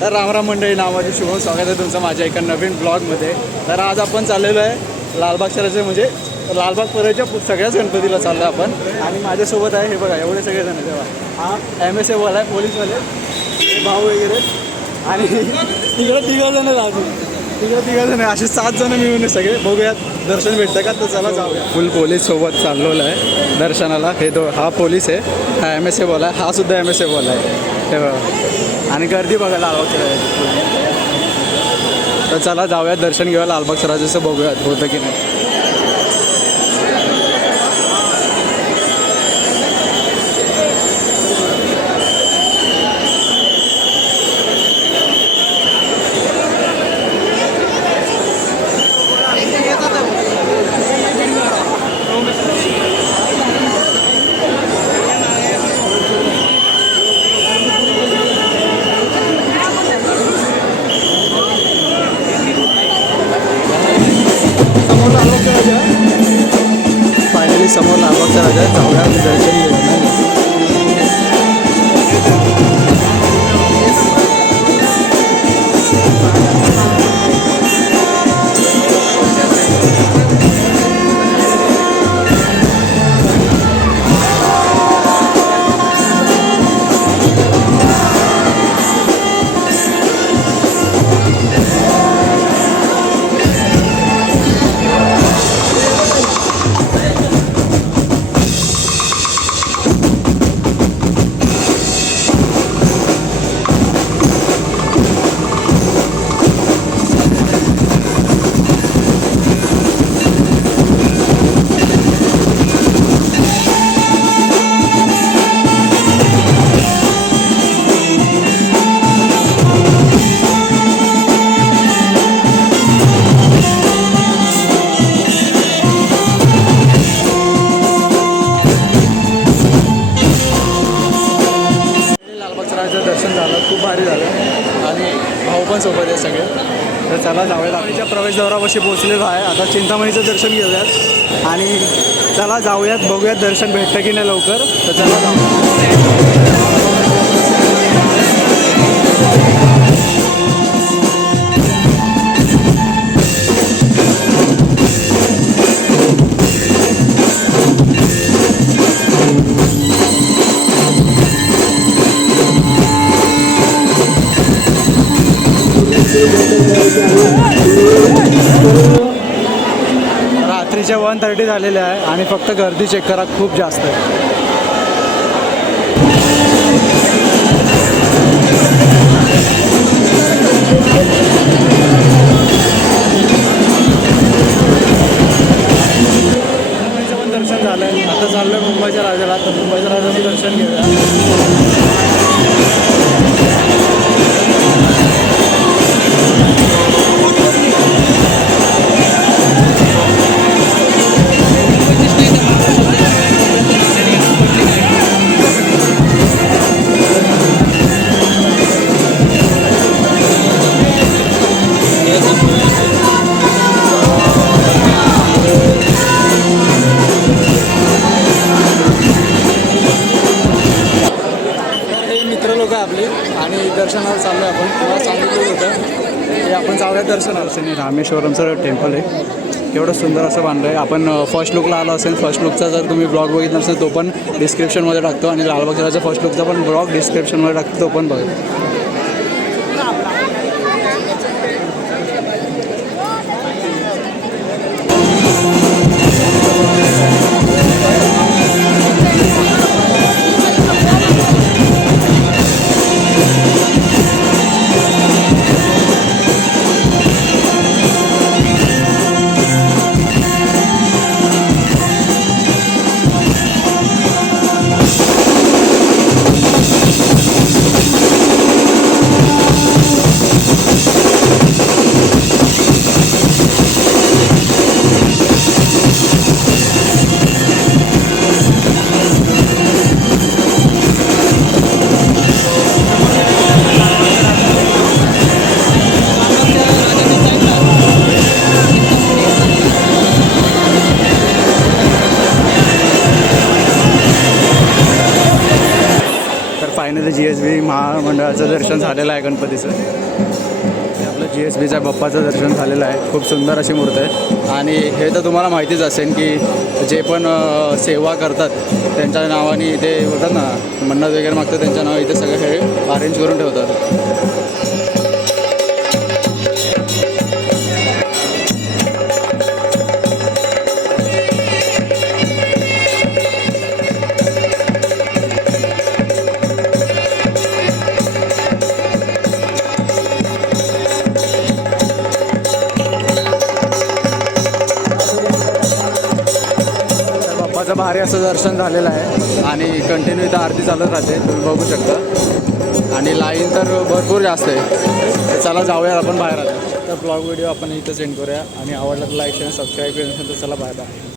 तर रामराम मंडळी, नावाचे शुभ स्वागत आहे तुमचं माझ्या एका नवीन ब्लॉगमध्ये. तर आज आपण चाललेलो आहे लालबाग शहराचे म्हणजे लालबाग परळच्या सगळ्याच गणपतीला चाललो आहे आपण. आणि माझ्यासोबत आहे हे बघा एवढे सगळेजण तेव्हा हा MSA वाला आहे, पोलीसवाले भाऊ वगैरे. आणि तिकडे तिघजण आहे, अजून तिकडे तिघजण आहे, असे 7 जण मिळून सगळे. बघूयात दर्शन भेटतं का, तर चला जाऊया. फुल पोलीस सोबत चाललेलं आहे दर्शनाला. हा पोलीस आहे, हा MSA वाला आहे, हा सुद्धा MSA वाला आहे हे बघा. आणि गर्दी बघा लालबाग शहराची. तर चला जाऊया, दर्शन घेऊया लालबाग शहराचं, बघूयात होतं की नाही. फायनली समोर लालबाग शहराचं आहे, जाऊया दर्शन घेऊया. दर्शन झालं, खूप भारी झालं आणि भाऊ पण सोबत आहे सगळे. तर चला जाऊयात. आम्हीच्या प्रवेशद्वारापाशी पोहोचलेलो आहे. आता चिंतामणीचं दर्शन घेऊयात आणि चला जाऊयात, बघूयात दर्शन भेटतं की नाही लवकर. तर चला जाऊया. रात्रीचे 1:30 झालेले आहे आणि फक्त गर्दी चेक करा, खूप जास्त आहे. मुंबईचं पण दर्शन झालं आहे. आता चाललं आहे मुंबईच्या राजाला, तर मुंबईच्या राजाचं दर्शन घेऊया. आपली आणि दर्शनाला चाललो आहे आपण. तुम्हाला सांगितलं होतं की आपण जाऊया दर्शनाला. रामेश्वरमचं टेम्पल आहे, एवढं सुंदर असं बांधलं आहे. आपण फर्स्ट लुकला आलो असेल, फर्स्ट लुकचा जर तुम्ही ब्लॉग बघितला असेल तो पण डिस्क्रिप्शनमध्ये टाकतो आणि लालबाग शहराचा फर्स्ट लुकचा पण ब्लॉग डिस्क्रिप्शनमध्ये टाकतो, तो पण बघा. फायनली GSB महामंडळाचं दर्शन दर्शन झालेलं आहे गणपतीचं. हे आपलं GSBच्या बाप्पाचं दर्शन झालेलं आहे. खूप सुंदर अशी मूर्ती आहे. आणि हे तर तुम्हाला माहितीच असेल की जे पण सेवा करतात त्यांच्या नावाने इथे बोलतात ना, मन्नत वगैरे मागतात त्यांच्या नावाने इथे सगळं हे अरेंज करून ठेवतात. बाप्पाचं भारी असं दर्शन झालेलं आहे आणि कंटिन्यू इथं आरती चालत राहते, तुम्ही बघू शकता. आणि लाईन तर भरपूर जास्त आहे. तर चला जाऊया आपण बाहेर आता. तर ब्लॉग व्हिडिओ आपण इथं सेंड करूया आणि आवडला तर लाईक शेअर सबस्क्राईब केलं तर चला बाय बाय.